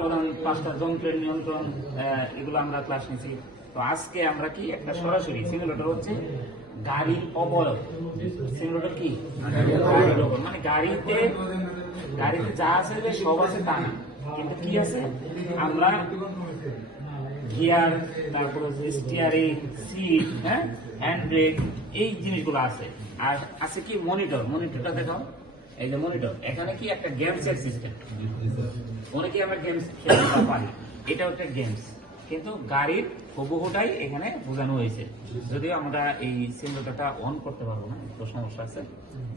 প্রধান 5টা যন্ত্রের নিয়ন্ত্রণ, এগুলো আমরা ক্লাস নিয়েছি। তো আজকে আমরা কি একটা সরাসরি সিমুলেটর হচ্ছে গাড়ির অবয়ব। সিমুলেটর কি গাড়ির অবয়ব, মানে গাড়িতে যা আছে যে সব আছে তা না, কিন্তু কি আছে আমরা গিয়ার, তারপরে স্টিয়ারিং, সিট, হ্যাঁ, হ্যান্ড ব্রেক, এই জিনিসগুলো আছে। আর আছে কি মনিটরটা দেখো, এই যে মনিটর, এখানে কি একটা গেমসের সিস্টেম। অনেকে আমরা গেমস খেলতে পারি, এটাও একটা গেমস, কিন্তু গাড়ির হুবহুটাই এখানে বোঝানো হয়েছে। যদিও আমরা এই সিমুলেটরটা অন করতে পারবো না, তো সমস্যা আছে,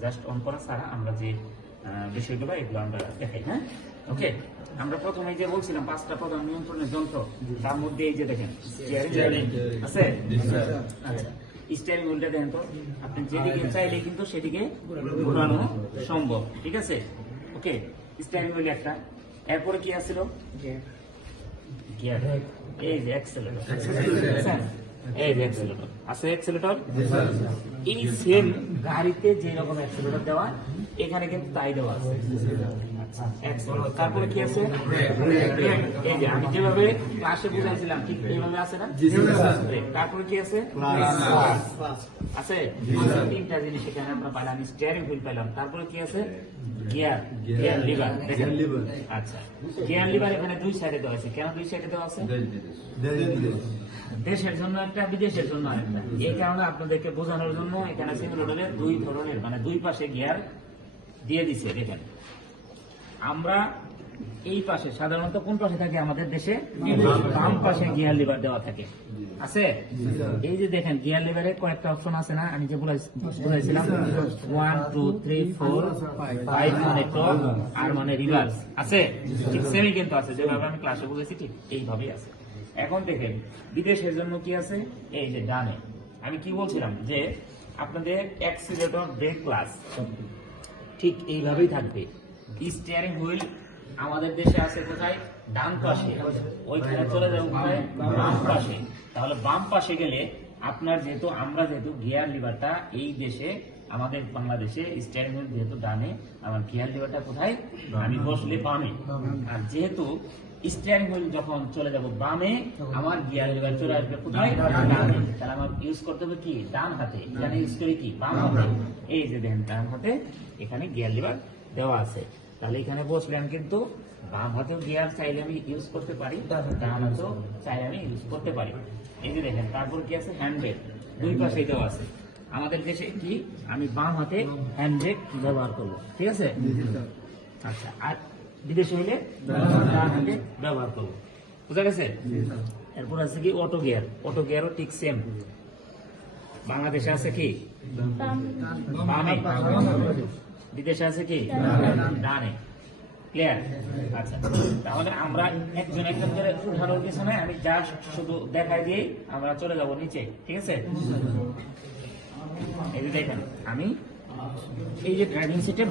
জাস্ট অন করা ছাড়া আমরা যে বিষয়গুলো এগুলো আমরা দেখাই। হ্যাঁ, ওকে। আমরা প্রথমে যে বলছিলাম 5টা প্রধান নিয়ন্ত্রণের যন্ত্র, তার মধ্যে এই যে দেখেন স্টিয়ারিং আছে। স্টিয়ারিং হুইলটা দেখেন তো, আপনি যেদিকে চাইলে কিন্তু সেদিকে ঘোরানো সম্ভব, ঠিক আছে। ওকে, স্টিয়ারিং হুইল একটা। এরপরে কি আছিল, গিয়ার, এই যে অ্যাক্সেলারেটর, এই যে অ্যাক্সেলারেটর আছে, অ্যাক্সেলারেটর। এই সেম গাড়িতে যে রকম অ্যাক্সেলারেটর দেওয়া, এখানে কিন্তু তাই দেওয়া আছে। তারপরে কি আছে, এই যে আমি যেভাবে ক্লাসে বুঝাইছিলাম ঠিক এইভাবে আছে না। তারপরে কি আছে, আছে 3টা জিনিস এখানে আমরা পাইলাম। স্টিয়ারিং হুইল পাইলাম, তারপরে কি আছে, গিয়ার লিভার। আচ্ছা, গিয়ার লিভার এখানে 2 সাইডে দেওয়া আছে। কেন 2 সাইডে দেওয়া আছে? দেশের জন্য একটা, বিদেশের জন্য একটা। এই কারণে আপনাদেরকে বোঝানোর জন্য এখানে সিমুলেটরের 2 ধরনের, মানে 2 পাশে গিয়ার দিয়ে দিচ্ছে। দেখেন, আমরা এই পাশে সাধারণত কোন পাশে থাকে আমাদের দেশে, বাম পাশে গিয়ার লিভার দেওয়া থাকে, আছে। এই যে দেখেন গিয়ার লিভারে কয়েকটা অপশন আছে না, আমি যে বলেছিলাম 1 2 3 4 5 মানে টপ, আর মানে রিভার্স আছে, ঠিক সেমই কিন্তু আছে, যেভাবে আমি ক্লাসে বলেছি ঠিক এইভাবেই আছে। এখন দেখেন বিদেশের জন্য কি আছে, এই যে ডানে আমি কি বলছিলাম যে আপনাদের অ্যাক্সিলারেটর, ব্রেক, ক্লাচ ঠিক এইভাবেই থাকবে। স্টিয়ারিং হুইল আমাদের দেশে আছে কোথায়, ডান পাশে, ওইখানে চলে যাবো কোথায়, বাম পাশে। তাহলে বাম পাশে গেলে আপনার আমরা যেহেতু গিয়ার লিভারটা এই দেশে, আমাদের বাংলাদেশে স্টিয়ারিং হুইল যেহেতু ডানে, আমার গিয়ার লিভারটা কোথায়, আমি বসলে বামে। আর যেহেতু স্টিয়ারিং হুইল যখন চলে যাব বামে, আমার গিয়ার লিভার চলে আসবে কোথায়, ডানে। তাহলে আমার ইউজ করতে হবে কি, ডান হাতে। এখানে ইউজ করি কি, বাম হাতে। এই যে দেখেন ডান হাতে এখানে গিয়ার লিভার দেওয়া আছে। তাহলে এখানে বসলেন কিন্তু বাম হাতেও গিয়ার চাইলে আমি ইউজ করতে পারি, ডান হাতেও চাইলে আমি ইউজ করতে পারি। এই যে দেখেন, তারপর কি আছে, হ্যান্ড ব্রেক, 2 পাশেই দেওয়া আছে। আমাদের দেশে কি, আমি বাম হাতে হ্যান্ড ব্রেক ব্যবহার করবো, ঠিক আছে। আচ্ছা, আর বিদেশে হইলে ডান হাতে ব্যবহার করবো, বুঝা গেছে। এরপর আছে কি অটো গিয়ার, অটো গিয়ারও ঠিক সেম। বাংলাদেশে আছে কি বামে, বিদেশে আছে কি ডানে, ক্লিয়ার। আচ্ছা, তাহলে আমরা একজন করে উঠানোর পিছনে আমি জাস্ট শুধু দেখাই দিয়েই আমরা চলে যাব নিচে, ঠিক আছে। এই যে দেখেন, আমি এই যে ড্রাইভিং সিটে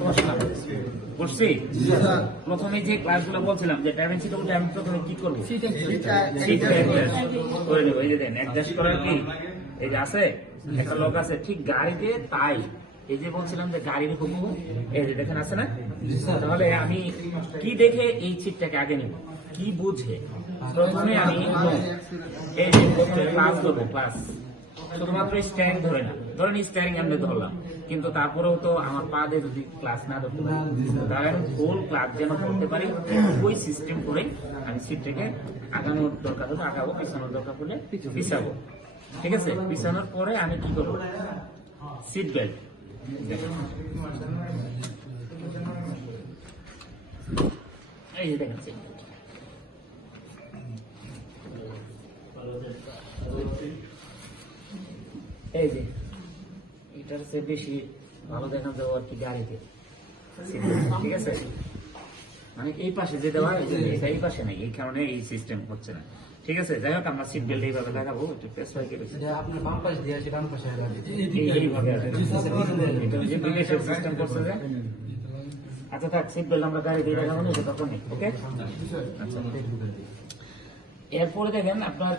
বসছি, প্রথমে যে ক্লাসগুলো বলছিলাম যে ড্রাইভিং সিটে উঠে আমি প্রথমে কি করবো, সিট করে নেবো। এই যে দেখেন, অ্যাডজাস্ট করার কি এই যে আছে একটা লোক আছে, ঠিক গাড়িতে তাই। এই যে বলছিলাম যে গাড়ির হুবহু এই যে দেখেন আছে না। তাহলে আমি কি দেখে এই সিটটাকে আগে নেব, কি বুঝে, প্রথমে আমি এই যে ক্লাস ধরবো, ক্লাস শুধুমাত্র স্ট্যারিং ধরে না, ধরেন স্ট্যারিং আমি ধরলাম, কিন্তু তারপরেও তো আমার পা দিয়ে যদি ক্লাস না ধরতে পারি, তাহলে আমি ফুল ক্লাস যেন করতে পারি, ওই সিস্টেম করে আমি সিটটাকে আগানোর দরকার হলে আগাবো, পিছানোর দরকার হলে পিছাবো, ঠিক আছে। পিছানোর পরে আমি কি করবো, সিট বেল্ট, এই যে দেখেন সিট বেল্ট, এই যে এটার চেয়ে বেশি ভালো দেখা যাবো আর কি গাড়িতে, ঠিক আছে। মানে এই পাশে যে দেওয়া এই পাশে নেই, এই কারণে এই সিস্টেম হচ্ছে না, ঠিক আছে। যাই হোক, আমরা সিট বেল্ট এইভাবে লাগাবো, একটু পেস হয়ে গেছে আপনার বাম পাশে দিয়ে আছে, ডান পাশে এইভাবে বিদেশের সিস্টেম করছে যে। আচ্ছা থাক, সিট বেল্ট আমরা গাড়ি দিয়ে লাগাবো না, এটা তখন নেই, ওকে। আচ্ছা, এরপরে দেখেন আপনার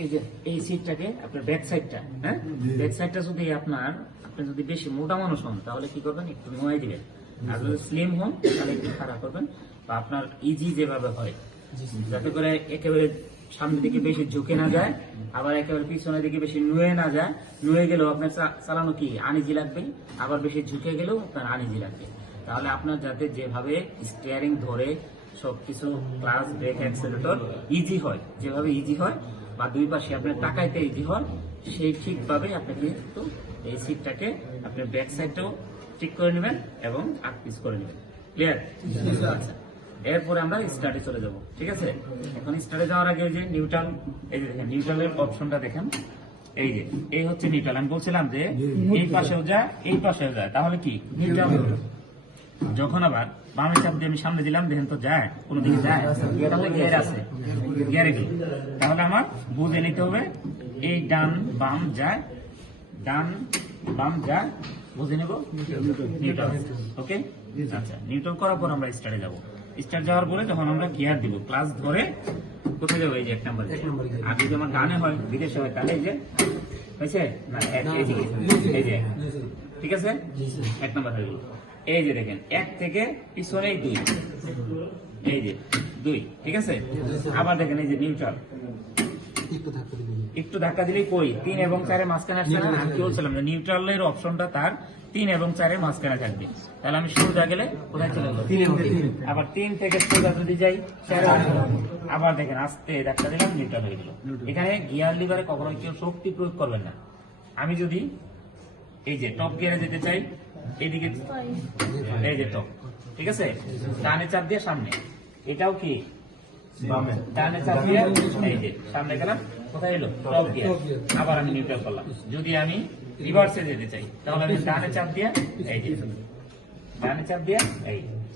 এই যে এই সিটটাকে আপনার ব্যাক সাইডটা, হ্যাঁ, ব্যাক সাইডটা যদি আপনি যদি বেশি মোটা মানুষ হন তাহলে কি করবেন, একটু নোয়াই দিবেন। আর যদি স্লিম হন তাহলে একটু খারাপ করবেন, বা আপনার ইজি যেভাবে হয় যাতে করে একেবারে সামনের দিকে বেশি ঝুঁকে না যায়, আবার একেবারে পিছনের দিকে বেশি নুয়ে না যায়। নুয়ে গেলেও আপনার চালানো কি আনইজি লাগবে, আবার বেশি ঝুঁকে গেলেও আপনার আনইজি লাগবে। তাহলে আপনার যাতে যেভাবে স্টিয়ারিং ধরে সবকিছু ক্লাস ব্রেক অ্যাক্সেলেটর ইজি হয়, যেভাবে ইজি হয় বা দুই পাশে আপনার তাকাইতে ইজি হয়, সেই ঠিকভাবে আপনাকে কিন্তু এই সিটটাকে আপনার ব্যাক সাইডটাও ঠিক করে নেবেন এবং আগ পিস করে নেবেন। ক্লিয়ার? আচ্ছা, এরপরে আমরা স্টার্টে চলে যাব। ঠিক আছে, এখন স্টার্টে যাওয়ার আগে ওই যে নিউট্রাল, এই যে দেখেন নিউট্রালের অপশনটা দেখেন, এই যে এই হচ্ছে নিউট্রাল। আমি বলছিলাম যে এই পাশেও যায় এই পাশেও যায়, তাহলে কি নিউট্রাল। যখন আবার বামে চাপ দিয়ে আমি সামনে দিলাম, দেখেন তো যায়, কোনো দিকে যায়, তাহলে গিয়ার আছে, গিয়ারে কি, তাহলে আমার বুঝে নিতে হবে এই ডান বাম যায়, ডান বাম যায়, বুঝে নেব নিউট্রাল। ওকে, আচ্ছা, নিউট্রাল করার পর আমরা স্টার্টে যাব। স্টার্ট যাওয়ার পরে যখন আমরা গিয়ার দিব, ক্লাস ধরে কোথায় যাবো, এই যে 1 নাম্বার। আর যদি আমার ডানে হয়, বিদেশে হয়, তাহলে এই যে হয়েছে না, এইদিকে, এই যে, ঠিক আছে, 1 নাম্বার হয়ে গেল। এই যে দেখেন 1 থেকে পিছনে 2, এই যে 2, ঠিক আছে। আবার দেখেন এই যে নিউট্রাল, একটু ধাক্কা দিলেই কই 3 এবং 4 এর মাঝখানে আসছে না। আমি কি বলছিলাম যে নিউট্রালের অপশনটা তার 3 এবং 4 এর মাঝখানে থাকবে। তাহলে আমি সোজা গেলে কোথায় চলে যাবো, 3 আবার 3 থেকে সোজা যদি যাই 4 আবার দেখেন আস্তে ধাক্কা দিলাম, নিউট্রাল হয়ে গেল। এখানে গিয়ার লিভারে কখনো কেউ শক্তি প্রয়োগ করবেন না। আমি যদি এই যে টপ গিয়ারে যেতে চাই, এইদিকে এই যে টপ, ঠিক আছে, ডানে চাপ দিয়ে সামনে, এটাও কি ডানে চাপ দিয়ে এই যে সামনে গেলাম, কোথায় এলো টপ গিয়ার, আবার আমি নিউট্রাল করলাম। যদি আমি রিভার্সে যেতে চাই, তাহলে আমি ডানে চাপ দিয়ে এই যে ডানে চাপ দিয়ে এই